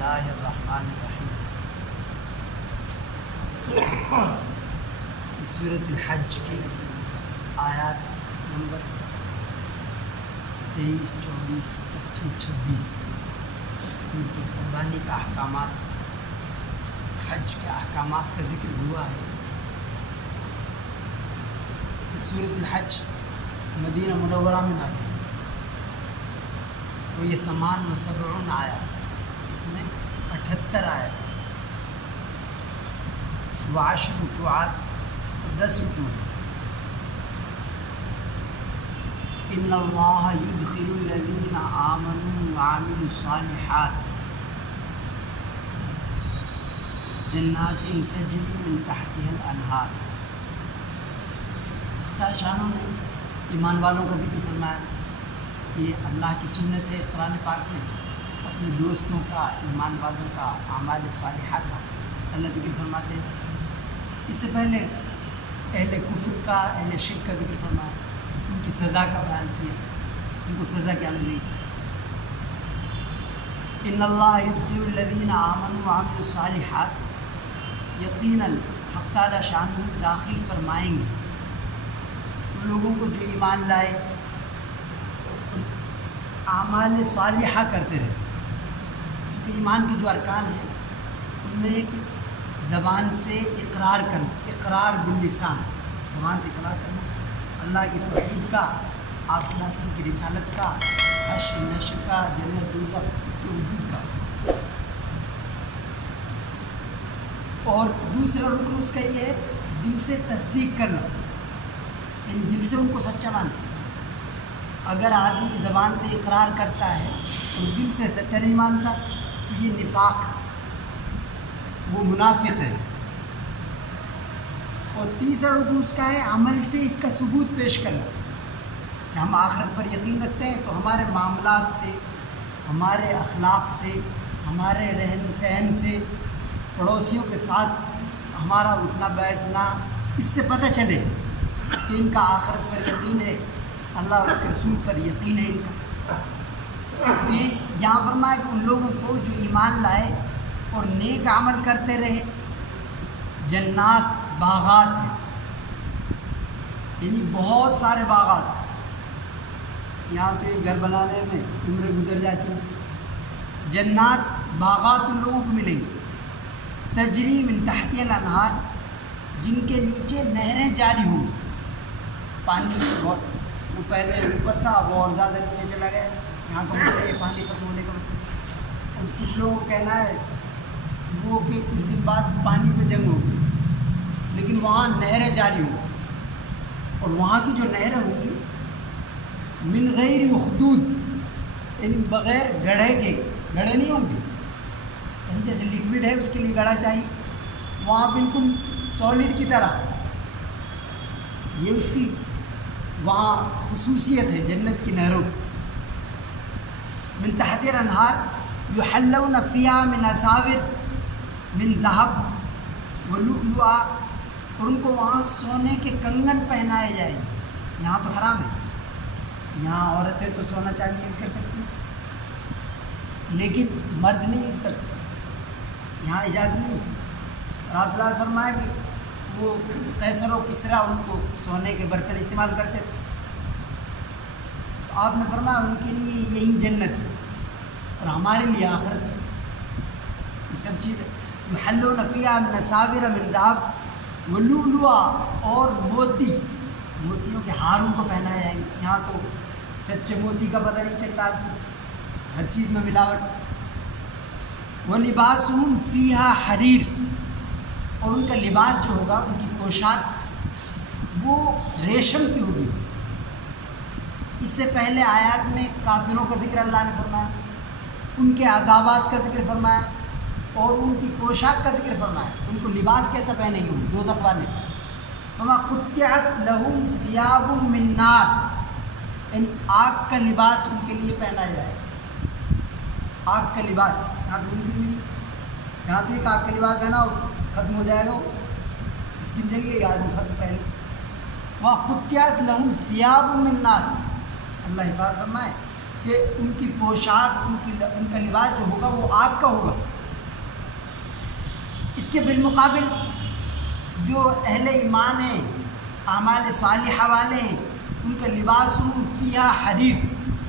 اللہ الرحمن الرحیم۔ سورۃ الحج کی آیات نمبر 23، 24، 25، 26 ان کی قربانی کا احکامات، حج کے احکامات کا ذکر ہوا ہے۔ سورۃ الحج مدینہ منورہ میں نازل وہ یہ 78 آیات، اس میں 78 آیات و 10 رکوعات، 10 رکوع۔ ان اللہ یدخل الذین آمنوا وعملوا الصالحات جنات تجری من تحتها الانہار۔ اللہ شانوں نے ایمان والوں کا ذکر فرمایا۔ یہ اللہ کی سنت ہے قرآن پاک میں اپنے دوستوں کا، ایمان والوں کا، اعمال صالحہ کا اللہ ذکر فرماتے ہیں۔ اس سے پہلے اہل کفر کا، اہل شرک کا ذکر فرمایا، ان کی سزا کا بیان کیا، ان کو سزا کیا ملی۔ ان اللہ یدخل الذین آمنوا وعملوا الصالحات، یقیناً حق تعالی شان داخل فرمائیں گے ان لوگوں کو جو ایمان لائے، اعمال صالحہ کرتے رہے۔ کیونکہ ایمان کے جو ارکان ہیں ان میں ایک زبان سے اقرار کرنا، اقرار باللسان، زبان سے اقرار کرنا اللہ کی توحید کا، آپ صلی اللہ علیہ وسلم کی رسالت کا، حشر نشر کا، جنت دوزخ اس کے وجود کا۔ اور دوسرا رکن اس کا یہ ہے دل سے تصدیق کرنا، یعنی دل سے ان کو سچا ماننا۔ اگر آدمی زبان سے اقرار کرتا ہے اور دل سے سچا نہیں مانتا تو یہ نفاق، وہ منافق ہے۔ اور تیسرا رکن اس کا ہے عمل سے اس کا ثبوت پیش کرنا، کہ ہم آخرت پر یقین رکھتے ہیں تو ہمارے معاملات سے، ہمارے اخلاق سے، ہمارے رہن سہن سے، پڑوسیوں کے ساتھ ہمارا اٹھنا بیٹھنا، اس سے پتہ چلے کہ ان کا آخرت پر یقین ہے، اللہ اور اس کے رسول پر یقین ہے ان کا۔ تو یہاں فرمایا کہ ان لوگوں کو جو ایمان لائے اور نیک عمل کرتے رہے، جنات، باغات ہیں، یعنی بہت سارے باغات۔ یہاں تو یہ گھر بنانے میں عمریں گزر جاتی ہیں۔ جنات، باغات ان لوگوں کو ملیں گے، تجری من تحتها الانہار، جن کے نیچے نہریں جاری ہوں گی۔ پانی بہت، وہ پہلے اوپر تھا، وہ اور زیادہ نیچے چلا گیا۔ یہاں کا مسئلہ ہے پانی ختم ہونے کا مسئلہ۔ اور کچھ لوگوں کو کہنا ہے وہ کہ کچھ دن بعد پانی پہ جنگ ہوگی، لیکن وہاں نہریں جاری ہوں گی، اور وہاں کی جو نہریں ہوں گی من غیر اخدود، یعنی بغیر گڑھے کے، گڑھے نہیں ہوں گی، یعنی جیسے لیکوڈ ہے اس کے لیے گڑھا چاہیے، وہاں بالکل سالڈ کی طرح۔ یہ اس کی وہاں خصوصیت ہے جنت کی نہروں کی۔ من تحت الانہار یحلون فیہا من اساور من ذہب ولؤلؤا، اور ان کو وہاں سونے کے کنگن پہنائے جائیں گے۔ یہاں تو حرام ہے، یہاں عورتیں تو سونا چاندی یوز کر سکتی ہیں، لیکن مرد نہیں یوز کر سکتے، یہاں اجازت نہیں اس کی۔ اور آپ صلی اللہ علیہ وسلم فرمایا کہ وہ قیصر و کسریٰ ان کو سونے کے برتن استعمال کرتے تھے، تو آپ نے فرمایا ان کے لیے یہی جنت ہے اور ہمارے لیے آخرت ہے۔ یہ سب چیزیں یحلون فیہا من اساور من ذہب ولؤلؤا، اور موتی، موتیوں کے ہار ان کو پہنائے جائیں گے۔ یہاں تو سچے موتی کا پتہ نہیں چل رہا، ہر چیز میں ملاوٹ۔ وَلِبَاسُهُمْ فِيهَا حَرِيرٌ، اور ان کا لباس جو ہوگا، ان کی پوشاک وہ ریشم کی ہوگی۔ اس سے پہلے آیات میں کافروں کا ذکر اللہ نے فرمایا، ان کے عذابات کا ذکر فرمایا، اور ان کی پوشاک کا ذکر فرمایا، ان کو لباس کیسا پہنیں گے دوزخ والے۔ فما قطعت لہم ثیاب من نار، یعنی آگ کا لباس ان کے لیے پہنایا جائے، آگ کا لباس۔ یہاں تو ممکن بھی نہیں، یہاں تو ایک آگ کا لباس پہنا ختم ہو جائے گا، اسکن جل گئی، آدمی ختم پہلے۔ وہاں قطعت لہم ثیاب من نار، اللہ حفاظ فرمائے کہ ان کی پوشاک، ان کا لباس جو ہوگا وہ آگ کا ہوگا۔ اس کے بالمقابل جو اہل ایمان ہیں، اعمال صالحہ والے ہیں، ان کا لباس فیہا حریر،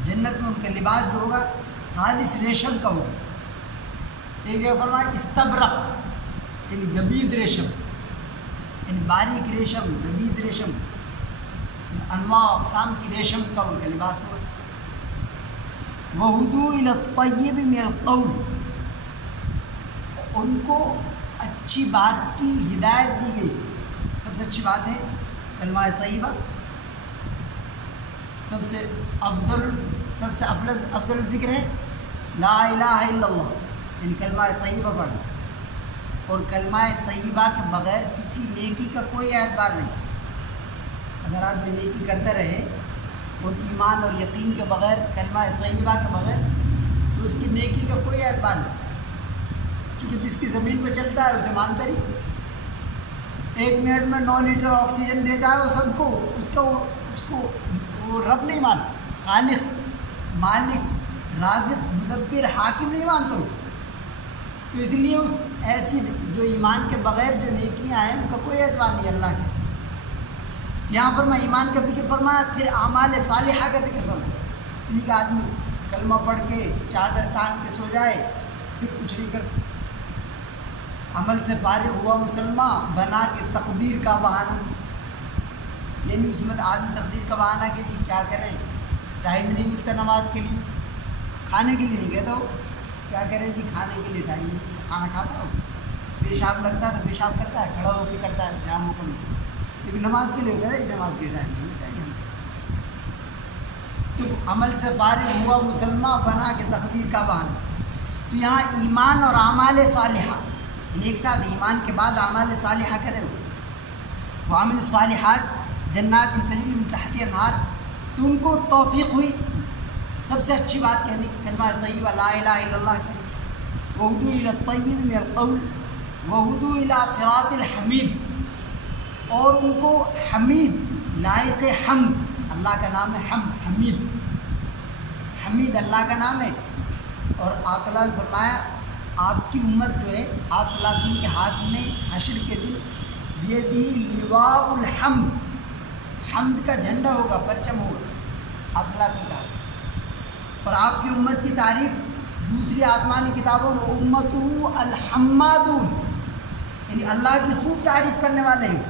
جنت میں ان کا لباس جو ہوگا خالص ریشم کا ہوگا۔ ایک جگہ فرمایا استبرق، یعنی گبیز ریشم، یعنی باریک ریشم، گبیز ریشم، انواع اقسام کی ریشم کا ان کا لباس ہوگا۔ وَهُدُوا إِلَى الطَّيِّبِ مِنَ الْقَوْلِ، ان کو اچھی بات کی ہدایت دی گئی۔ سب سے اچھی بات ہے کلمہ طیبہ، سب سے افضل ذکر ہے لا الہ الا اللہ، یعنی کلمہ طیبہ پڑھنا، اور کلمہ طیبہ کے بغیر کسی نیکی کا کوئی اعتبار نہیں۔ اگر آدمی نیکی کرتا رہے اور ایمان اور یقین کے بغیر، کلمہ طیبہ کے بغیر، تو اس کی نیکی کا کوئی اعتبار نہیں، چونکہ جس کی زمین پہ چلتا ہے اسے مانتا ہی۔ 1 منٹ میں 9 لیٹر آکسیجن دیتا ہے وہ سب کو، اس کو وہ رب نہیں مانتا، خالق، مالک، رازق، مدبر، حاکم نہیں مانتا اسے۔ تو اس لیے ایسی جو ایمان کے بغیر جو نیکیاں ہیں ان کا کوئی اعتبار نہیں اللہ کے۔ یہاں فرمایا ایمان کا ذکر فرمایا، پھر اعمال صالحہ کا ذکر فرمایا، یعنی کہ آدمی کلمہ پڑھ کے چادر تان کے سو جائے پھر کچھ نہیں کرتا، عمل سے فارغ ہوا مسلمان بنا کے تقدیر کا بہانہ، یعنی اس میں آدمی تقدیر کا بہانہ کہ جی کیا کریں، ٹائم نہیں ملتا نماز کے لیے، کھانے کے لیے نہیں کہتا ہو، کیا کرے جی کھانے کے لیے ٹائم نہیں، کھانا کھاتا ہو، پیشاب لگتا ہے تو پیشاب کرتا ہے، کھڑا ہو کے کرتا ہے جہاں موقع ملتا ہے، لیکن نماز کے لیے ہوتا ہے نماز کے ٹائم نہیں ملتا ہے۔ تو عمل سے فارغ ہوا مسلمان بنا کے تقدیر کا بہانہ۔ تو یہاں ایمان اور اعمال صالحہ، یعنی ایک ساتھ ایمان کے بعد اعمال صالحہ کرے وہ عامل صالحات جنات تجری من تحتها الانہار، تو ان کو توفیق ہوئی سب سے اچھی بات کہنے کی، کلمہ طیبہ لا الہ الا اللہ کی، وَهُدُوا إِلَى الطَّيِّبِ مِنَ الْقَوْلِ وَهُدُوا إِلَى صِرَاطِ الْحَمِيدِ، اور ان کو حمید، لائق حمد، اللہ کا نام ہے حمید، حمید اللہ کا نام ہے۔ اور آپ صلی اللہ علیہ وسلم فرمایا آپ کی امت جو ہے، آپ صلی اللہ علیہ وسلم کے ہاتھ میں حشر کے دن بِيَدِهِ لِوَاءُ الْحَمْدِ، حمد کا جھنڈا ہوگا، پرچم ہوگا آپ صلی اللہ علیہ وسلم کا ہاتھ۔ اور آپ کی امت کی تعریف دوسری آسمانی کتابوں میں امتہ الحمادون، یعنی اللہ کی خوب تعریف کرنے والے ہیں،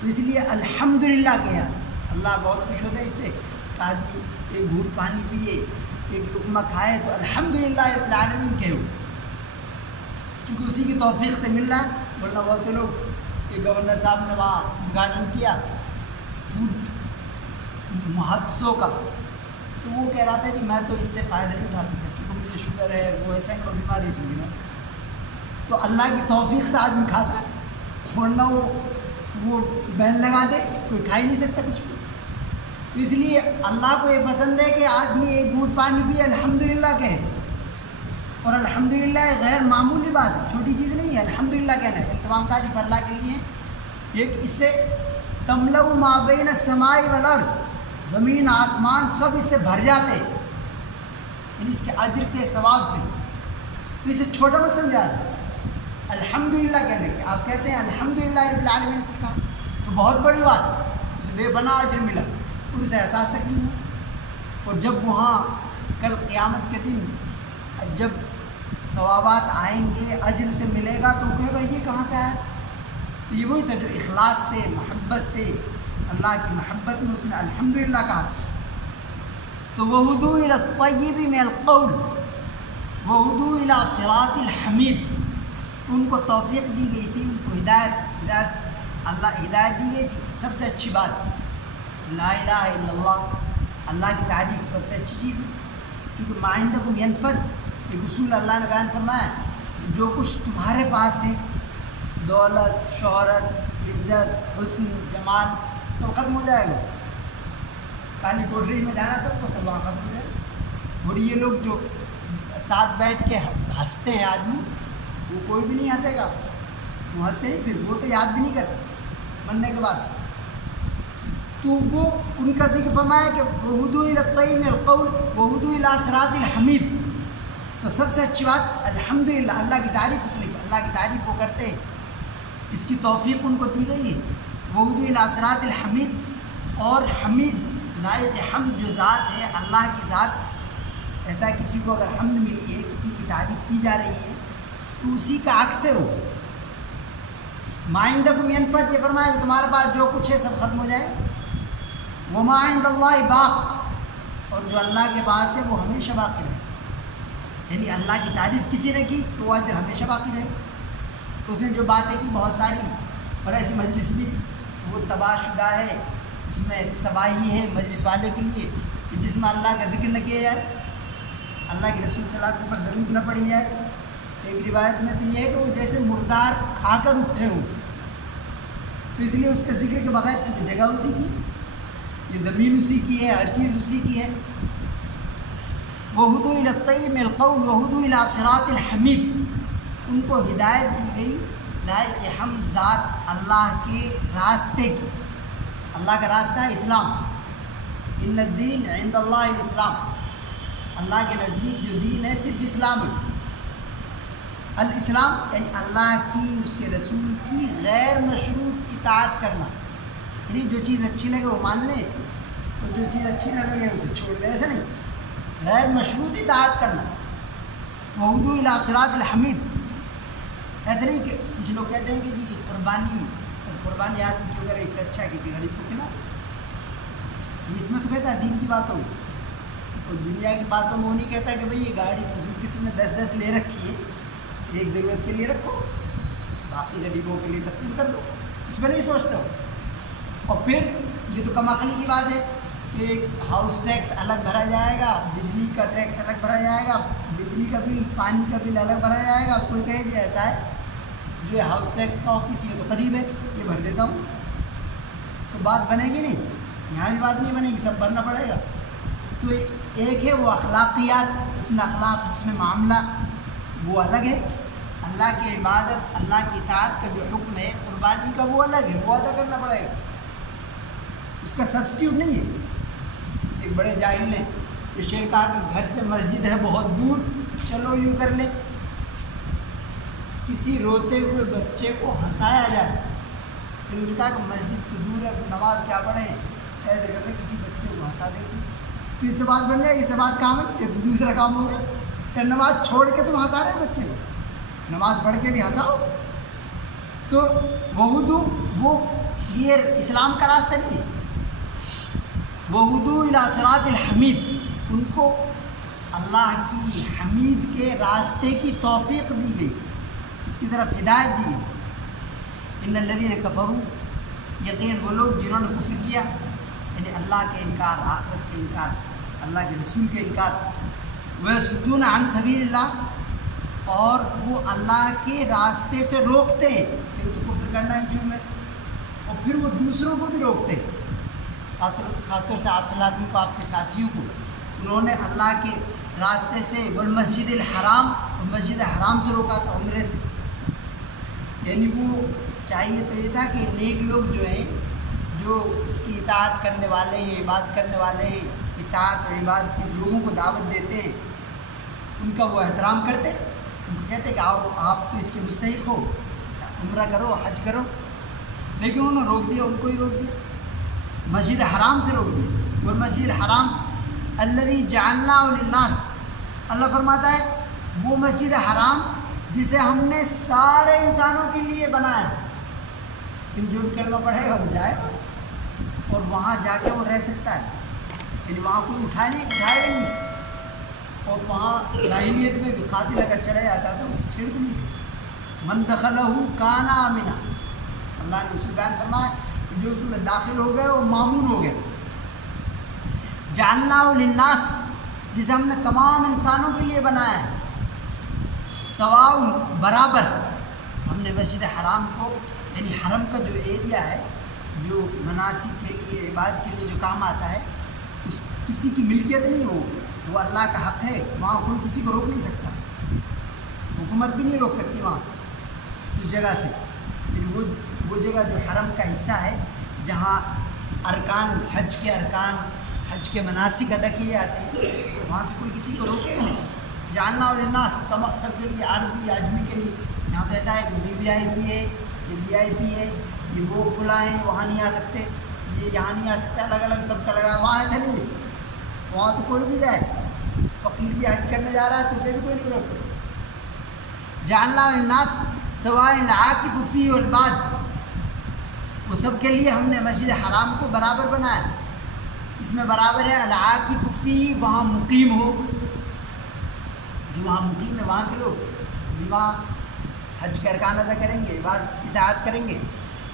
تو اس لیے الحمدللہ کہا، اللہ بہت خوش ہوتا ہے اس سے کہ آدمی ایک گھونٹ پانی پیے، ایک لقمہ کھائے تو الحمدللہ رب العالمین کہو، چونکہ اسی کی توفیق سے مل رہا ہے۔ ورنہ بہت سے لوگ، ایک گورنر صاحب نے وہاں ادگھاٹن کیا فوڈ مہوتسو کا، تو وہ کہہ رہا تھا کہ میں تو اس سے فائدہ نہیں اٹھا سکتا چونکہ مجھے شوگر ہے، وہ ہے، سینکڑوں بیماری سے ملا، تو اللہ کی توفیق سے آدمی کھاتا ہے، ورنہ وہ بین لگا دے کوئی کھا ہی نہیں سکتا کچھ بھی۔ تو اس لیے اللہ کو یہ پسند ہے کہ آدمی ایک گھونٹ پانی بھی الحمدللہ کہے، اور الحمدللہ غیر معمولی بات، چھوٹی چیز نہیں ہے الحمدللہ کہنا ہے، تمام تعریف اللہ کے لیے ہے۔ ایک اس سے تملأ ما بین السماء والارض، زمین آسمان سب اس سے بھر جاتے ہیں، یعنی اس کے اجر سے، ثواب سے، تو اسے چھوٹا مت سمجھا الحمدللہ کہنے کے۔ آپ کیسے ہیں الحمدللہ رب العالمین نے کہا تو بہت بڑی بات، اسے بے پناہ اجر ملا اور اسے احساس تک نہیں ہوا۔ اور جب وہاں کل قیامت کے دن جب ثوابات آئیں گے، اجر اسے ملے گا، تو وہ کہے گا یہ کہاں سے آیا؟ تو یہ وہی تھا جو اخلاص سے، محبت سے، اللہ کی محبت میں اس نے الحمدللہ کہا۔ تو وَهُدُوا إِلَى الطَّيِّبِ مِنَ الْقَوْلِ وَهُدُوا إِلَى صِرَاطِ الْحَمِيدِ، ان کو توفیق دی گئی تھی، ان کو ہدایت اللہ ہدایت دی گئی تھی۔ سب سے اچھی بات لا الہ الا اللہ، اللہ کی تعریف سب سے اچھی چیز ہے، چونکہ ما عندکم ینفد، ایک اصول اللہ نے بیان فرمایا کہ جو کچھ تمہارے پاس ہے، دولت، شہرت، عزت، حسن، جمال، سب ختم ہو جائے گا، کالی کوٹری میں جانا سب کو، سب وہاں ختم ہو جائے گا۔ اور یہ لوگ جو ساتھ بیٹھ کے ہنستے ہیں آدمی، وہ کوئی بھی نہیں ہنسے گا، وہ ہنستے نہیں، پھر وہ تو یاد بھی نہیں کرتے مرنے کے بعد۔ تو وہ ان کا ذکر فرمایا کہ وَهُدُوا إِلَى الطَّيِّبِ مِنَ الْقَوْلِ وَهُدُوا إِلَى صِرَاطِ الْحَمِيدِ، تو سب سے اچھی بات الحمدللہ، اللہ کی تعریف اس نے کی۔ اللہ کی تعریف وہ کرتے ہیں، اس کی توفیق ان کو دی گئی ہے۔ وہدو الی صراط الحمید، اور حمید لائق حمد جو ذات ہے اللہ کی ذات، ایسا کسی کو اگر حمد ملی ہے، کسی کی تعریف کی جا رہی ہے تو اسی کا عکس ہے وہ۔ ما عندکم ینفد، یہ فرمایا کہ تمہارے پاس جو کچھ ہے سب ختم ہو جائے، وما عند اللہ باق، اور جو اللہ کے پاس ہے وہ ہمیشہ باقی رہے، یعنی اللہ کی تعریف کسی نے کی تو وہ اجر ہمیشہ باقی رہے۔ اس نے جو باتیں کی بہت ساری، اور ایسی مجلس بھی وہ تباہ شدہ ہے، اس میں تباہی ہے مجلس والے کے لیے کہ جس میں اللہ کا ذکر نہ کیا جائے، اللہ کے رسول صلی اللہ علیہ وسلم پر درود نہ پڑھی جائے۔ ایک روایت میں تو یہ ہے کہ وہ جیسے مردار کھا کر اٹھے ہوں، تو اس لیے اس کے ذکر کے بغیر چونکہ جگہ اسی کی، یہ زمین اسی کی ہے، ہر چیز اسی کی ہے۔ وہدو الی الطیب القول وہدو الی صراط الحمید، ان کو ہدایت دی گئی لائق حمد ذات اللہ کے راستے کی۔ اللہ کا راستہ ہے اسلام، ان الدین عند اللہ الاسلام، اللہ کے نزدیک جو دین ہے صرف اسلام ہے۔ الاسلام یعنی اللہ کی، اس کے رسول کی غیر مشروط اطاعت کرنا، یعنی جو چیز اچھی لگے وہ مان لیں، اور جو چیز اچھی نہ لگے اسے چھوڑ دیں، ایسا نہیں، غیر مشروط اطاعت کرنا۔ وہدو الی صراط الحمید، ایسا نہیں کہ کچھ لوگ کہتے ہیں کہ جی قربانی آدمی کیوں کرے، اس سے اچھا کسی غریب کو کھلا، اس میں تو کہتا ہے دین کی باتوں میں، اور دنیا کی باتوں میں وہ نہیں کہتا کہ بھئی یہ گاڑی فضول کی تم نے 10 لے رکھی ہے، ایک ضرورت کے لیے رکھو، باقی غریبوں کے لیے تقسیم کر دو، اس میں نہیں سوچتا ہو۔ اور پھر یہ تو کم عقلی کی بات ہے کہ ہاؤس ٹیکس الگ بھرا جائے گا، بجلی کا ٹیکس الگ بھرا جائے گا، بجلی کا بل، پانی کا بل الگ بھرا جائے گا۔ کوئی کہے کہ ایسا ہے جو ہے ہاؤس ٹیکس کا آفس یہ تو قریب ہے، یہ بھر دیتا ہوں، تو بات بنے گی نہیں، یہاں بھی بات نہیں بنے گی، سب بھرنا پڑے گا۔ تو ایک ہے وہ اخلاقیات، حسن اخلاق، حسن معاملہ، وہ الگ ہے۔ اللہ کی عبادت، اللہ کی اطاعت کا جو حکم ہے قربانی کا وہ الگ ہے، وہ ادا کرنا پڑے گا، اس کا سبسٹیوٹ نہیں ہے۔ ایک بڑے جاہل نے یہ شعر کہا کہ گھر سے مسجد ہے بہت دور، چلو یوں کر لیں، کسی روتے ہوئے بچے کو ہنسایا جائے۔ پھر اس نے کہا کہ مسجد تو دور ہے، نماز کیا پڑھیں، ایسے کرتے کسی بچے کو ہنسا دے، تو اس سے بات بن جائے، اس سے بات کام ہے، یہ تو دوسرا کام ہو گیا، کہ نماز چھوڑ کے تم ہنسا رہے بچے کو، نماز پڑھ کے بھی ہنساؤ۔ تو وہدو وہ یہ اسلام کا راستہ نہیں ہے۔ وہدو الی صراط الحمید، ان کو اللہ کی حمید کے راستے کی توفیق دی گئی، اس کی طرف ہدایت دی گئی۔ ان الذین کفروا، یقین وہ لوگ جنہوں نے کفر کیا، یعنی اللہ کے انکار، آخرت کے انکار، اللہ کے رسول کے انکار، ویصدون عن سبیل اللہ، اور وہ اللہ کے راستے سے روکتے ہیں، یہ تو کفر کرنا ہی جرم ہے، اور پھر وہ دوسروں کو بھی روکتے ہیں، خاص طور سے آپ صلی اللہ علیہ وسلم کو، آپ کے ساتھیوں کو، انہوں نے اللہ کے راستے سے والمسجد الحرام، اور مسجد حرام سے روکا تھا، عمرے سے، یعنی وہ چاہیے تو یہ تھا کہ نیک لوگ جو ہیں، جو اس کی اطاعت کرنے والے ہیں، عبادت کرنے والے ہیں، اطاعت اور عبادت کے لوگوں کو دعوت دیتے ہیں، ان کا وہ احترام کرتے، ان کو کہتے کہ آؤ آپ تو اس کے مستحق ہو، عمرہ کرو، حج کرو، لیکن انہوں نے روک دیا، ان کو ہی روک دیا، مسجد حرام سے روک دیا۔ اور مسجد الحرام الذی جعلناہ للناس، اللہ فرماتا ہے وہ مسجد حرام جسے ہم نے سارے انسانوں کے لیے بنایا، لیکن جو بھی کلمہ پڑھے گا وہ جائے اور وہاں جا کے وہ رہ سکتا ہے، یعنی وہاں کوئی اٹھائے گا نہیں اسے، اور وہاں جاہلیت میں بھی قاتل اگر چلا جاتا تو اسے چھیڑ بھی نہیں تھی، من دخلہ کان آمنا، اللہ نے اسے بیان فرمایا کہ جو اس میں داخل ہو گئے وہ مامون ہو گئے۔ جعلناہ للناس، جسے ہم نے تمام انسانوں کے لیے بنایا ہے، سواء برابر، ہم نے مسجد حرام کو، یعنی حرم کا جو ایریا ہے، جو مناسک کے لیے، عبادت کے لیے جو کام آتا ہے، اس کسی کی ملکیت نہیں ہو، وہ اللہ کا حق ہے، وہاں کوئی کسی کو روک نہیں سکتا، حکومت بھی نہیں روک سکتی وہاں اس جگہ سے، یعنی وہ جگہ جو حرم کا حصہ ہے جہاں ارکان، حج کے مناسک ادا کیے جاتے ہیں، وہاں سے کوئی کسی کو روکے گا نہیں۔ جاننا اور الناس، سب کے لیے، عربی، عجمی کے لیے، یہاں تو ایسا ہے کہ VIP ہے، یہ VIP ہے، یہ وہ فلاں ہیں، وہاں نہیں آ سکتے، یہ یہاں نہیں آ سکتا، الگ الگ سب کا لگا. وہاں ایسا نہیں ہے، وہاں تو کوئی بھی جائے، فقیر بھی حج کرنے جا رہا ہے تو اسے بھی کوئی نہیں روک سکتا. جعلنا للناس سواء العاکف فیہ والباد، وہ سب کے لیے ہم نے مسجد حرام کو برابر بنایا. اس میں برابر ہے العاکف فیہ، وہاں مقیم ہو، جو وہاں مقیم ہے وہاں کے لوگ بھی وہاں حج کا ارکان ادا کریں گے، اطاعت کریں گے.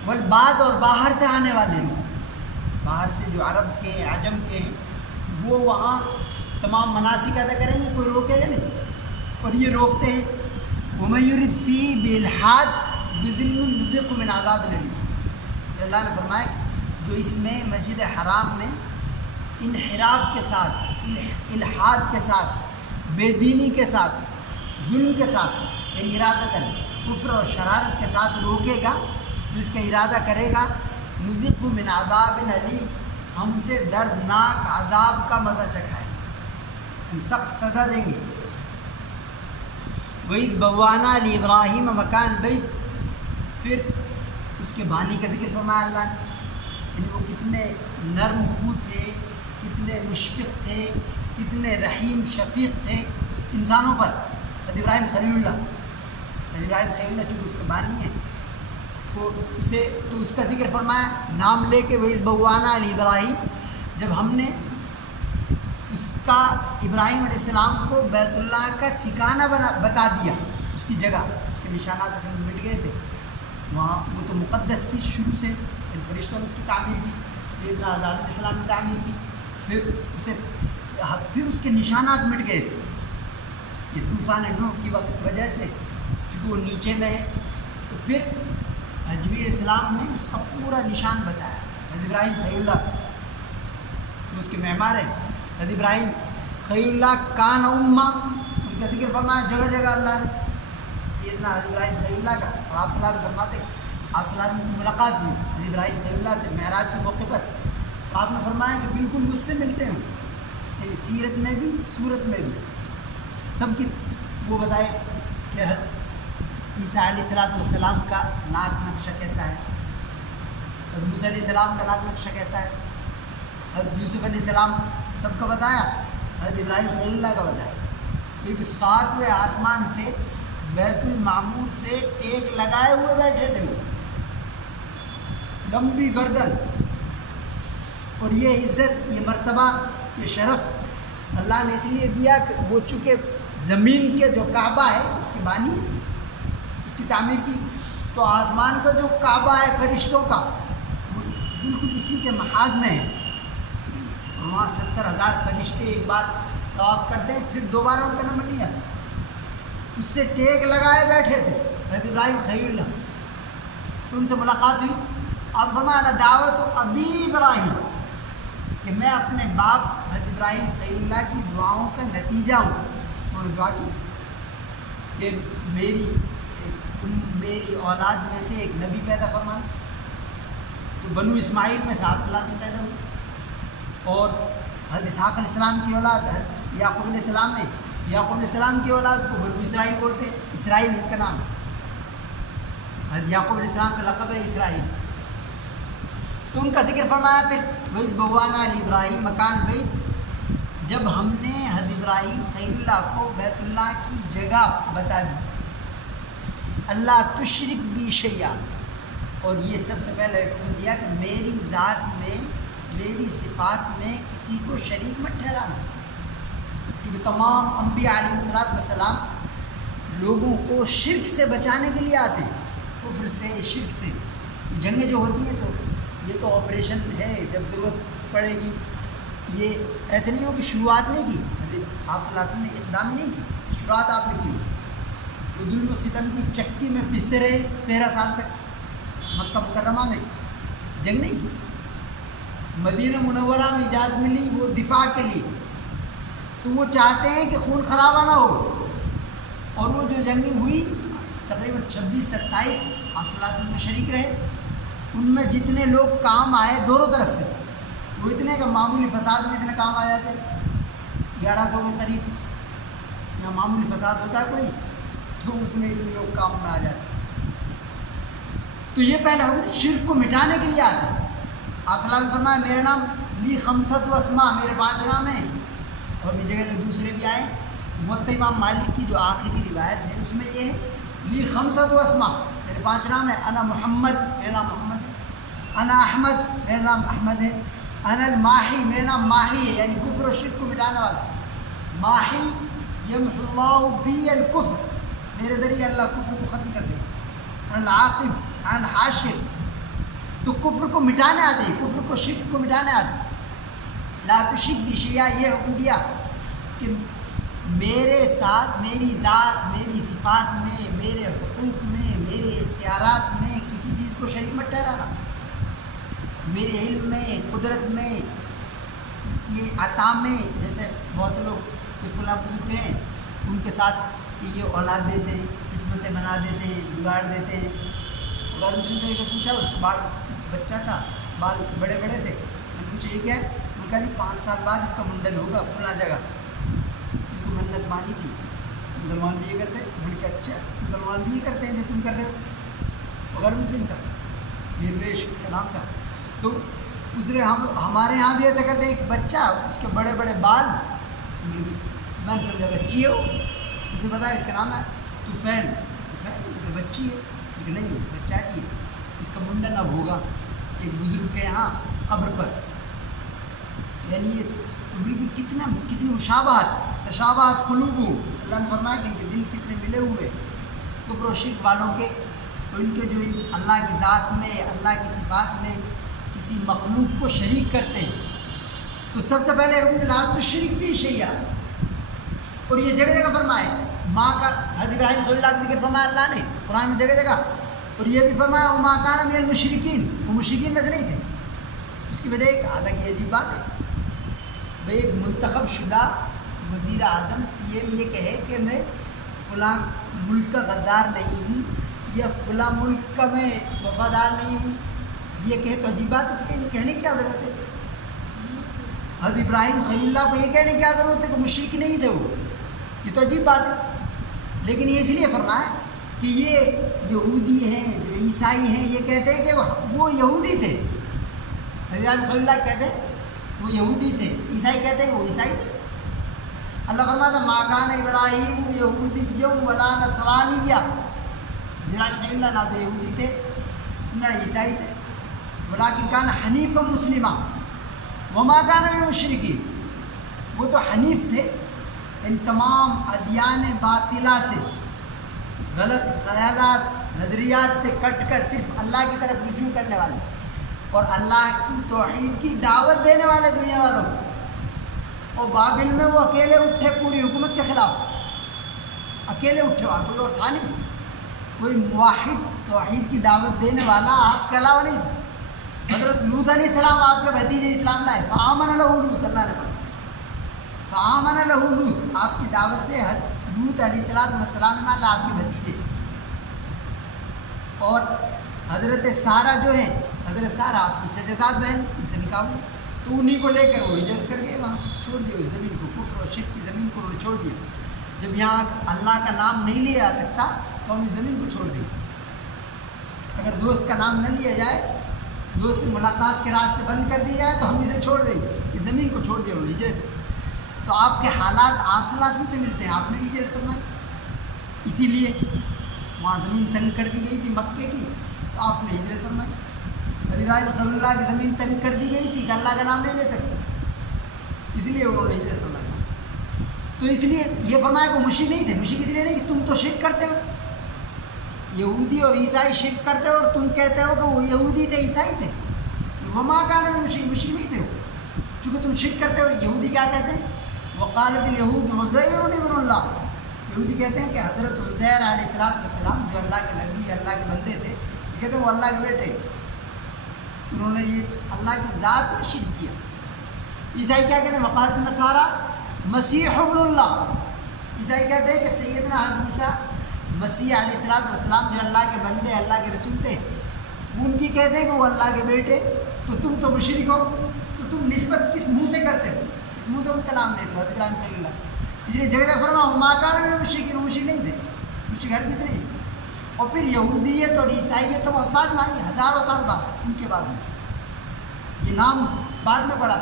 والباد، اور باہر سے آنے والے لوگ، باہر سے جو عرب کے عجم کے ہیں وہ وہاں تمام مناسک ادا کریں گے، کوئی روکے گا نہیں. اور یہ روکتے ہیں وَمَن يُرِدْ فِيهِ بِإِلْحَادٍ بِظُلْمٍ نُذِقْهُ مِنْ عَذَابٍ أَلِيمٍ. اللہ نے فرمایا کہ جو اس میں مسجد حرام میں انحراف کے ساتھ، الحاد کے ساتھ، بے دینی کے ساتھ، ظلم کے ساتھ، یعنی ارادتاً کفر اور شرارت کے ساتھ روکے گا، جو اس کا ارادہ کرے گا، نُذِقْهُ مِنْ عَذَابٍ أَلِيمٍ، ہم اسے دردناک عذاب کا مزہ چکھائیں، سخت سزا دیں گے. وَإِذْ بَوَّأْنَا لِإِبْرَاهِيمَ مَكَانَ الْبَيْتِ، پھر اس کے بانی کا ذکر فرمایا اللہ نے، یعنی وہ کتنے نرم خو تھے، کتنے مشفق تھے، کتنے رحیم شفیق تھے انسانوں پر. حضرت ابراہیم خلیل اللہ، چونکہ اس کے بانی ہیں تو اس کا ذکر فرمایا نام لے کے. وَإِذْ بَوَّأْنَا لِإِبْرَاهِيمَ، جب ہم نے اس کا ابراہیم علیہ السلام کو بیت اللہ کا ٹھکانہ بتا دیا، اس کی جگہ، اس کے نشانات اصل میں مٹ گئے تھے وہاں، وہ تو مقدس تھی شروع سے، فرشتوں نے اس کی تعمیر کی، سیدنا آدم علیہ السلام نے تعمیر کی، پھر اس کے نشانات مٹ گئے تھے. یہ طوفان نوح کی وجہ سے چونکہ وہ نیچے میں ہے، تو پھر جبریل علیہ السلام نے اس کا پورا نشان بتایا. حضرت ابراہیم خلیل اللہ اس کے معمار ہیں. حضرت ابراہیم خلیل اللہ کان امہ، ان کا ذکر فرمایا جگہ جگہ اللہ نے، سیدنا حضرت ابراہیم خلیل اللہ کا. اور آپ صلی اللہ علیہ وسلم فرماتے ہیں آپ صلی اللہ علیہ وسلم کی ملاقات ہوئی حضرت ابراہیم خلیل اللہ سے معراج کے موقع پر، تو آپ نے فرمایا کہ بالکل مجھ سے ملتے ہیں، یعنی سیرت میں بھی صورت میں بھی سب کی. وہ بتائے کہ حضرت عیسیٰ علیہ السلام کا ناک نقشہ کیسا ہے، اور موسیٰ علیہ السلام کا ناک نقشہ کیسا ہے، حضرت یوسف علیہ السلام سب کا بتایا، حضرت ابراہیم خلیل اللہ کا بتایا. کیونکہ 7ویں آسمان پہ بیت المعمور سے ٹیک لگائے ہوئے بیٹھے تھے، لمبی گردن. اور یہ عزت، یہ مرتبہ، یہ شرف اللہ نے اس لیے دیا کہ وہ چونکہ زمین کے جو کعبہ ہے اس کی بانی ہے، اس کی تعمیر کی، تو آسمان کا جو کعبہ ہے فرشتوں کا وہ بالکل اسی کے محاذ میں ہے. اور وہاں 70,000 فرشتے ایک بار طواف کرتے ہیں، پھر دوبارہ ان کا نمبر نہیں آتا. اس سے ٹیک لگائے بیٹھے تھے حضرت ابراہیم خلیل اللہ. تو ان سے ملاقات ہوئی. آپ فرمایا دعوت ابی ابراہیم، کہ میں اپنے باپ حضرت ابراہیم خلیل اللہ کی دعاؤں کا نتیجہ ہوں. انہوں نے دعا کی کہ میری اولاد میں سے ایک نبی پیدا فرمانا. تو بنو اسماعیل میں سے آپ صلی اللہ علیہ وسلم پیدا ہوئے، اور حضرت اسحاق علیہ السلام کی اولاد حضرت یعقوب علیہ السلام میں، یعقوب علیہ السلام کی اولاد کو بنو اسرائیل بولتے ہیں. اسرائیل ان کا نام ہے، حضرت یعقوب علیہ السلام کا لقب ہے اسرائیل. تو ان کا ذکر فرمایا. پھر وَإِذْ بَوَّأْنَا لِإِبْرَاهِيمَ مَكَانَ الْبَيْتِ، جب ہم نے حضرت ابراہیم خلیل اللہ کو بیت اللہ کی جگہ بتا دی. اللہ تشرک بی شیئا، اور یہ سب سے پہلے حکم دیا کہ میری ذات میں، میری صفات میں کسی کو شریک مت ٹھہرانا. کیونکہ تمام انبیاء علیہ السلام لوگوں کو شرک سے بچانے کے لیے آتے ہیں، کفر سے، شرک سے. یہ جنگیں جو ہوتی ہیں تو یہ تو آپریشن ہے، جب ضرورت پڑے گی. یہ ایسے نہیں ہو کہ شروعات نہیں کی، آپ صلی اللہ علیہ وسلم نے اقدام نہیں کی، شروعات آپ نے کی. وہ ظلم و ستم کی چکی میں پستے رہے 13 سال تک مکہ مکرمہ میں، جنگ نہیں کی. مدینہ منورہ میں اجازت ملی وہ دفاع کے لیے. تو وہ چاہتے ہیں کہ خون خرابہ نہ ہو، اور وہ جو جنگیں ہوئی تقریباً 26-27 آپ صلی اللہ علیہ وسلم میں شریک رہے. ان میں جتنے لوگ کام آئے دونوں طرف سے وہ اتنے کا معمولی فساد میں اتنے کام آ جاتے 1100 کے قریب. یہاں معمولی فساد ہوتا ہے کوئی تو اس میں اتنے لوگ کام میں آ جاتے ہیں۔ تو یہ پہلے ہم شرک کو مٹانے کے لیے آتے ہیں۔ آپ صلی اللہ علیہ وسلم فرمایا میرا نام لی خمسۃ و اسماء، میرے 5 نام ہیں، اور بھی جگہ سے دوسرے بھی آئے۔ موطا امام مالک کی جو آخری روایت ہے اس میں یہ ہے لی خمسۃ و اسماء، میرے 5 نام ہیں۔ انا محمد، میرا نام محمد ہے۔ انا احمد، میرا نام احمد ہے۔ انا الماحی، میرا نام ماحی ہے، یعنی کفر و شرک کو مٹانے والا۔ ماحی یمحو اللہ بی الکفر، میرے ذریعے اللہ کفر کو ختم کر دے گا۔ انا العاقب، انا الحاشر، تو کفر کو مٹانے آتے ہیں، کفر کو شرک کو مٹانے آتے ہیں۔ لا تشرک بی شیئا، یہ حکم دیا کہ میرے ساتھ، میری ذات، میری صفات میں، میرے حقوق میں، میرے اختیارات میں کسی چیز کو شریک مت ٹھہرانا، میرے علم میں، قدرت میں، یہ عطا میں۔ جیسے بہت سے لوگ کہ فلاں بزرگ ہیں ان کے ساتھ کہ یہ اولاد دیتے ہیں، قسمتیں بنا دیتے ہیں، بگاڑ دیتے ہیں۔ غیر مسلم سے پوچھا، اس کے بعد بچہ تھا، بال بڑے بڑے تھے، میں نے پوچھا یہ کیا ہے؟ ان کا جی 5 سال بعد اس کا منڈن ہوگا فلاں جگہ، تو منت مانی تھی۔ مسلمان بھی یہ کرتے ہیں؟ میں نے کہا اچھا، مسلمان بھی یہ کرتے ہیں جو تم کر رہے ہو؟ غیر مسلم تھا، نرویش اس کا نام تھا۔ تو اس نے ہمارے یہاں بھی ایسا کرتے ہیں، ایک بچہ اس کے بڑے بڑے بال، میں نے سمجھا بچی ہے وہ، اس نے بتایا اس کا نام ہے طفیل، طفیل بچی ہے، لیکن نہیں بچہ ہے جی، اس کا منڈن اب ہوگا ایک بزرگ کے یہاں قبر پر۔ یعنی یہ تو بالکل کتنی مشابہت، تشابہت قلوب، اللہ نے فرمایا کہ ان کے دل کتنے ملے ہوئے کفر و شرک والوں کے۔ تو ان کے جو اللہ کی ذات میں، اللہ کی صفات میں کسی مخلوق کو شریک کرتے ہیں، تو سب سے پہلے حکم لا تشرک بی شیئا، اور یہ جگہ جگہ فرمائے۔ ماں کا حضرت ابراہیم خلیل اللہ کا ذکر فرمایا اللہ نے قرآن میں جگہ جگہ، اور یہ بھی فرمایا وما کان من المشرکین، وہ مشرکین میں سے نہیں تھے۔ اس کی وجہ ایک حالانکہ یہ عجیب بات ہے، بھائی ایک منتخب شدہ وزیر اعظم پی ایم یہ کہے کہ میں فلاں ملک کا غدار نہیں ہوں یا فلاں ملک کا میں وفادار نہیں ہوں، یہ کہے تو عجیب بات ہے۔ اس کے یہ کہنے کی کیا ضرورت ہے؟ حضرت ابراہیم خلیل اللہ کو یہ کہنے کی کیا ضرورت ہے کہ مشرک نہیں تھے وہ؟ یہ تو عجیب بات ہے۔ لیکن یہ اس لیے فرمایا کہ یہ یہودی ہیں، جو عیسائی ہیں، یہ کہتے ہیں کہ وہ یہودی تھے۔ حضرت ابراہیم خلیل اللہ کہتے ہیں وہ یہودی تھے، عیسائی کہتے ہیں وہ عیسائی تھے۔ اللہ فرماتا ما کان ابراہیم یہودی ولا نصرانی، ابراہیم خلیل اللہ نہ تو یہودی تھے نہ عیسائی تھے، ولکن کان حنیفا مسلمہ وما کان من المشرکین، وہ تو حنیف تھے، ان تمام ادیان باطلہ سے، غلط خیالات نظریات سے کٹ کر صرف اللہ کی طرف رجوع کرنے والے اور اللہ کی توحید کی دعوت دینے والے دنیا والوں کو۔ اور بابل میں وہ اکیلے اٹھے پوری حکومت کے خلاف، اکیلے اٹھے، وہاں کوئی اور تھا نہیں، کوئی موحد توحید کی دعوت دینے والا آپ کے علاوہ نہیں تھا۔ حضرت لوط علیہ السلام آپ کے بھتیجے اسلام لائے، فآمن لہ لوط، اللہ نے فرمایا فآمن لہ لوط، آپ کی دعوت سے لوط علیہ السلام میں اللہ آپ کے بھتیجے۔ اور حضرت سارہ جو ہیں، حضرت سارہ آپ کی چچا زاد بہن، ان سے نکاح ہوا، تو انہیں کو لے کر وہ ہجرت کر گئے، وہاں سے چھوڑ دیا اس زمین کو، کفر اور شرک کی زمین کو انہوں نے چھوڑ دیا۔ جب یہاں اللہ کا نام نہیں لیا جا سکتا تو ہم اس زمین کو چھوڑ دیں گے۔ اگر دوست کا نام نہ لیا جائے، دوست سے ملاقات کے راستے بند کر دیے جائے تو ہم اسے چھوڑ دیں گے، اس زمین کو چھوڑ دیا انہوں نے ہجرت۔ تو آپ کے حالات آپ صلی اللہ علیہ وسلم سے ملتے ہیں، آپ نے بھی ہجرت فرمائی، اسی لیے وہاں زمین تنگ کر دی گئی تھی مکے کی، تو آپ نے ہجرت فرمائی۔ ابراہیم خلیل اللہ کی زمین تنگ کر دی گئی تھی کہ اللہ کا نام نہیں لے سکتے، اس لیے انہوں نے ہجرت فرمائی۔ تو اس لیے یہ فرمایا کہ مشرک نہیں تھے، مشرک اس لیے نہیں کہ تم تو شرک کرتے ہو، یہودی اور عیسائی شرک کرتے ہو اور تم کہتے ہو کہ وہ یہودی تھے عیسائی تھے، وما کان من المشرکین، مشرک نہیں تھے وہ، چونکہ تم شرک کرتے ہو۔ یہودی کیا کہتے ہیں؟ وقالت الیہود عزیر ابن اللہ، یہودی کہتے ہیں کہ حضرت عزیر علیہ السلام جو اللہ کے نبی، اللہ کے بندے تھے، کہتے ہیں وہ اللہ کے بیٹے، انہوں نے یہ اللہ کی ذات میں شرک کیا۔ عیسائی کیا کہتے ہیں؟ وقالت النصارى مسیح ابن اللہ، عیسائی کہتے ہیں کہ سیدنا حضرت عیسیٰ مسیح علیہ السلام جو اللہ کے بندے، اللہ کے رسول تھے، ان کی کہتے ہیں کہ وہ اللہ کے بیٹے، تو تم تو مشرک ہو، تو تم نسبت کس منہ سے کرتے ہو، کس منہ سے ان کا نام لیتے ہو؟ حضرت ابراہیم خلیل اللہ۔ اس لیے جگہ فرمایا وما کان من المشرکین، وہ مشرک نہیں تھے، مشرک ہرگز نہیں تھے. اور پھر یہودیت اور عیسائیت تو بہت بعد میں آئی، ہزاروں سال بعد، ان کے بعد میں یہ نام بعد میں پڑا.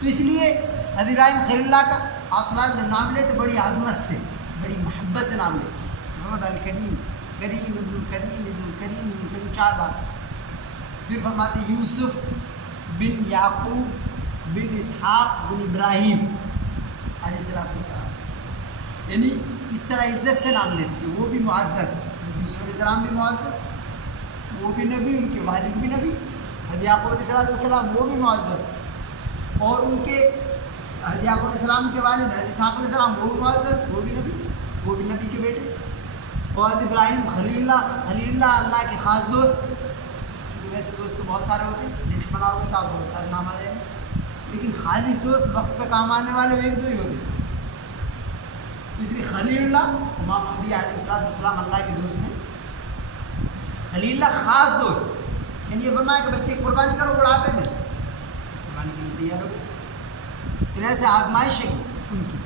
تو اس لیے حضرت ابراہیم خلیل اللہ کا آپ صلی اللہ علیہ وسلم جو نام لیتے بڑی عظمت سے، بڑی محبت سے نام لیتے. محمد الکریم، کریم ابن کریم ابن کریم ابن کریم 4 بار. پھر فرماتے یوسف بن یعقوب بن اسحاق بن ابراہیم علیہ السلام، یعنی اس طرح عزت سے نام لیتے تھے. وہ بھی معزز، یوسف علیہ السلام بھی معزز، وہ بھی نبی، ان کے والد بھی نبی. حضرت یعقوب علیہ السلام وہ بھی معزز، اور ان کے حضرت یعقوب علیہ السلام کے والد حضرت اسحاق علیہ السلام وہ بھی معزز، وہ بھی نبی کے بیٹے. اور حضرت ابراہیم خلیل اللہ اللہ کے خاص دوست. چونکہ ویسے دوست تو بہت سارے ہوتے ہیں، لسٹ بناؤ گے تو آپ بہت سارے نام آ جائیں گے، لیکن خالص دوست وقت پہ کام آنے والے 1-2 ہی ہوتے. اس لیے خلیل اللہ تمام انبیاء علیہ السلام اللہ کے دوست ہیں. خلیل اللہ خاص دوست، یعنی یہ فرمایا کہ بچے کی قربانی کرو بڑھاپے میں، قربانی کے لیے تیار ہو. ان ایسے آزمائش ہے ان کی.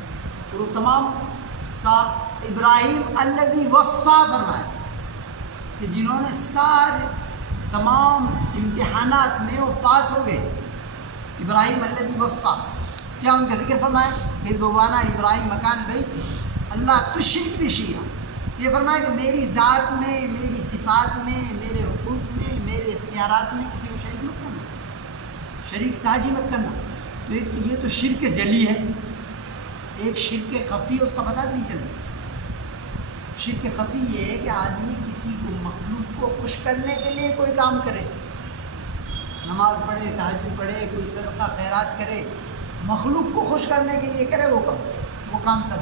اور وہ تمام ابراہیم الذی وفا فرمایا کہ جنہوں نے سارے تمام امتحانات میں وہ پاس ہو گئے. ابراہیم الذی وفا، کیا ان کا ذکر فرمایا کہ بوانا ابراہیم مکان بیت اللہ تشرک بھی شیعہ. یہ فرمایا کہ میری ذات میں، میری صفات میں، میرے حقوق میں، میرے اختیارات میں کسی کو شریک مت کرنا، شریک ساجی مت کرنا. تو یہ تو شرک جلی ہے. ایک شرک خفی ہے، اس کا پتہ بھی نہیں چلتا. شرک خفی یہ ہے کہ آدمی کسی کو مخلوق کو خوش کرنے کے لیے کوئی کام کرے، نماز پڑھے، تہجد پڑھے، کوئی صدقہ خیرات کرے، مخلوق کو خوش کرنے کے لیے کرے وہ کام سب.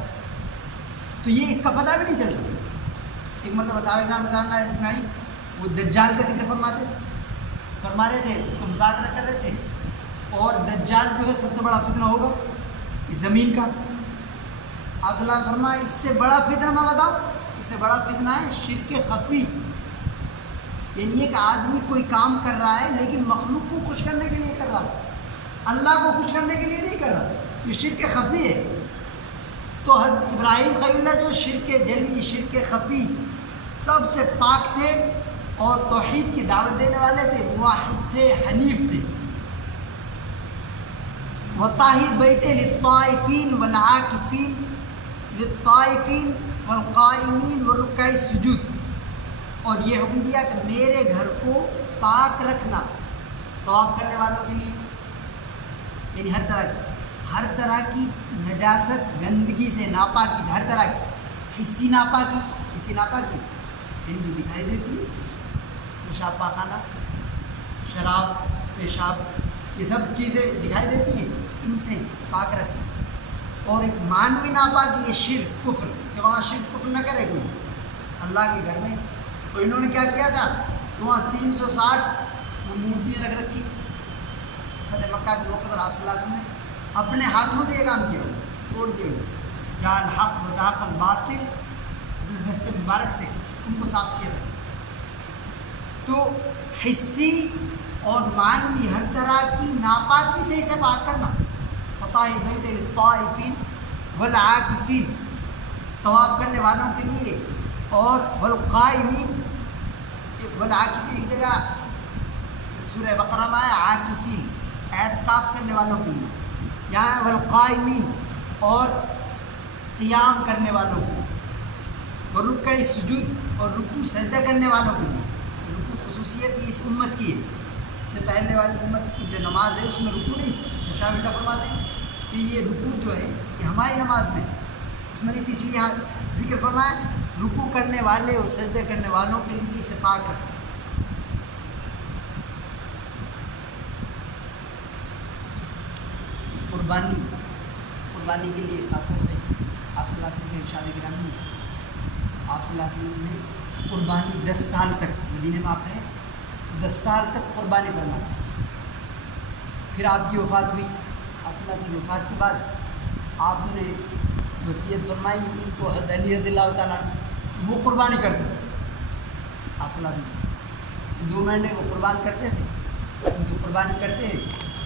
تو یہ اس کا پتہ بھی نہیں چلتا. ایک مرتبہ صحابہ کرام رضوان اللہ اجمعین وہ دجال کا ذکر فرما رہے تھے، اس کو مذاکرہ کر رہے تھے. اور دجال جو ہے سب سے بڑا فتنہ ہوگا اس زمین کا. آپ صلی اللہ علیہ وسلم فرمایا اس سے بڑا فتنہ میں بتاؤں، اس سے بڑا فتنہ ہے شرک خفی. یعنی ایک آدمی کوئی کام کر رہا ہے لیکن مخلوق کو خوش کرنے کے لیے کر رہا ہے، اللہ کو خوش کرنے کے لیے نہیں کر رہا. یہ شرک خفی ہے. تو حضرت ابراہیم خلیل اللہ جو شرک جلی، شرک خفی سب سے پاک تھے اور توحید کی دعوت دینے والے تھے، موحد تھے، حنیف تھے. وطاہر بیت للطائفین والعاکفین للطائفین والقائمین والرکع السجود. اور یہ حکم دیا کہ میرے گھر کو پاک رکھنا طواف کرنے والوں کے لیے، یعنی ہر طرح کی نجاست، گندگی سے ناپاکی، ہر طرح کی حسی ناپاکی یعنی جو دکھائی دیتی ہے، پیشاب پاخانہ، شراب، پیشاب، یہ سب چیزیں دکھائی دیتی ہیں، ان سے پاک رکھنا. اور ایک مانوی ناپاکی یہ شرک کفر، کہ وہاں شرک کفر نہ کرے کوئی اللہ کے گھر میں. تو انہوں نے کیا کیا تھا کہ وہاں 360 مورتیاں رکھ رکھی. فتح مکہ کے موقع پر آپ صلی اللہ علیہ وسلم نے اپنے ہاتھوں سے یہ کام کیا، توڑ دیا، جعل حق وزاق الباطل، اپنے دست مبارک سے ان کو صاف کیا. تو حسی اور مانوی ہر طرح کی ناپاکی سے اسے پاک کرنا. وطاہر بیت للطائفین والعاکفین، طواف کرنے والوں کے لیے، اور والقائمین والعاکفین. ایک جگہ سورہ بقرہ میں آیا عاکفین، اعتکاف کرنے والوں کے لیے. یہاں والقائمین اور قیام کرنے والوں کو، اور رکع سجود اور رکوع سجدہ کرنے والوں کے لیے. رکوع خصوصیت اس امت کی ہے، اس سے پہلے والی امت کی جو نماز ہے اس میں رکوع نہیں تھی. شاہ اللہ فرماتے ہیں کہ یہ رکوع جو ہے یہ ہماری نماز میں اس میں نہیں تھی، اس لیے یہاں ذکر فرمایا رکوع کرنے والے اور سجدے کرنے والوں کے لیے اسے پاک رکھیں. قربانی کے لیے خاص طور سے آپ صلی اللہ علیہ وسلم کے ارشاد گرامی میں آپ صلی اللہ علیہ وسلم نے قربانی 10 سال تک، مدینے میں آپ رہے 10 سال تک قربانی فرمائی. پھر آپ کی وفات ہوئی. آپ صلی اللہ علیہ وسلم کی وفات کے بعد آپ نے وصیت فرمائی ان کو حضرت علی رضی اللہ تعالیٰ وہ قربانی کرتے تھے. آپ صلی اللہ علیہ وسلم 2 مہینے وہ قربان کرتے تھے، ان کی قربانی کرتے.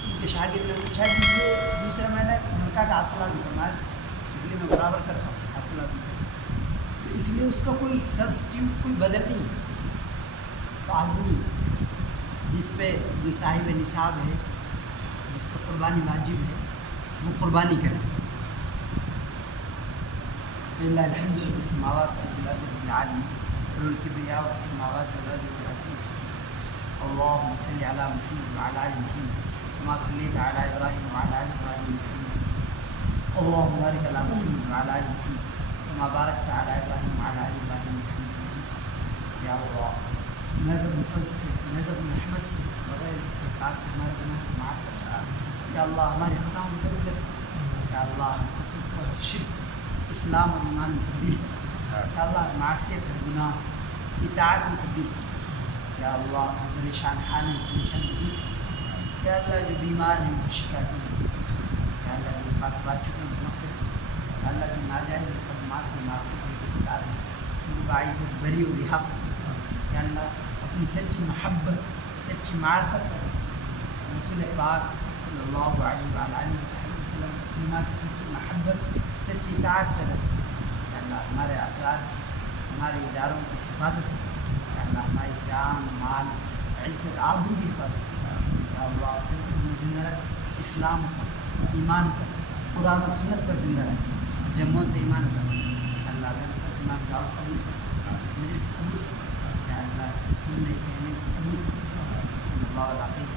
ان کے شاگرد نے پوچھا کہ یہ دوسرا مہینہ، انہوں نے کہا کہ آپ صلی اللہ علیہ وسلم فرمایا، اس لیے میں برابر کرتا ہوں. آپ صلی اللہ علیہ وسلم اس لیے اس کا کوئی سبسٹیوٹ کوئی بدل نہیں. تو آدمی جس پہ جو صاحب نصاب ہے، جس پہ قربانی واجب ہے، وہ قربانی کرے. للہ الحمد فی السماوات والارض رب العالمین له الکبریاء فی السماوات والارض العظیم. اللهم صل علی محمد وعلى آل محمد كما صليت على ابراہیم وعلى آل ابراہیم محمد. اللهم بارک علی محمد وعلى آل محمد كما بارکت علی ابراہیم وعلى آل ابراہیم محمد. یا اللہ، نظر مفسر، نظر محمد سے بغیر استحقاق کے ہمارے گناہ کو معاف کرنا. یا اللہ ہماری خطاؤں کو درگزر. یا اللہ کفر کو شرک، اسلام اور ایمان میں تبدیل فرما. یا اللہ معصیت اور گناہ اطاعت میں تبدیل فرما. یا اللہ جو پریشان حال ہیں پریشان تبدیل فرما. یا اللہ جو بیمار ہیں وہ شفا کی نصیب فرما. یا اللہ جو وفات پا چکے ہیں مغفرت فرما. یا اللہ جو ناجائز مقدمات میں معافی ہے گرفتار ہیں ان کو باعزت بری و رہا فرما. یا اللہ اپنی سچی محبت، سچی معرفت پر رسول پاک صلی اللہ علیہ وآلہ وسلم تسلیمہ کی سچی محبت، سچی اطاعت پیدا فرما. یا اللہ ہمارے افراد، ہمارے اداروں کی حفاظت فرما. یا اللہ ہماری جان، مال، عزت، آبرو کی حفاظت فرما. یا اللہ جب تک ہمیں زندہ رکھ، اسلام پر، ایمان پر، قرآن و سنت پر زندہ رکھ، جماعت ایمان پر. یا اللہ میرے فرمان کا قبول فرما، اس مجلس قبول فرما. یا اللہ سننے کہنے کو قبول فرما. صلی اللہ علیہ وسلم.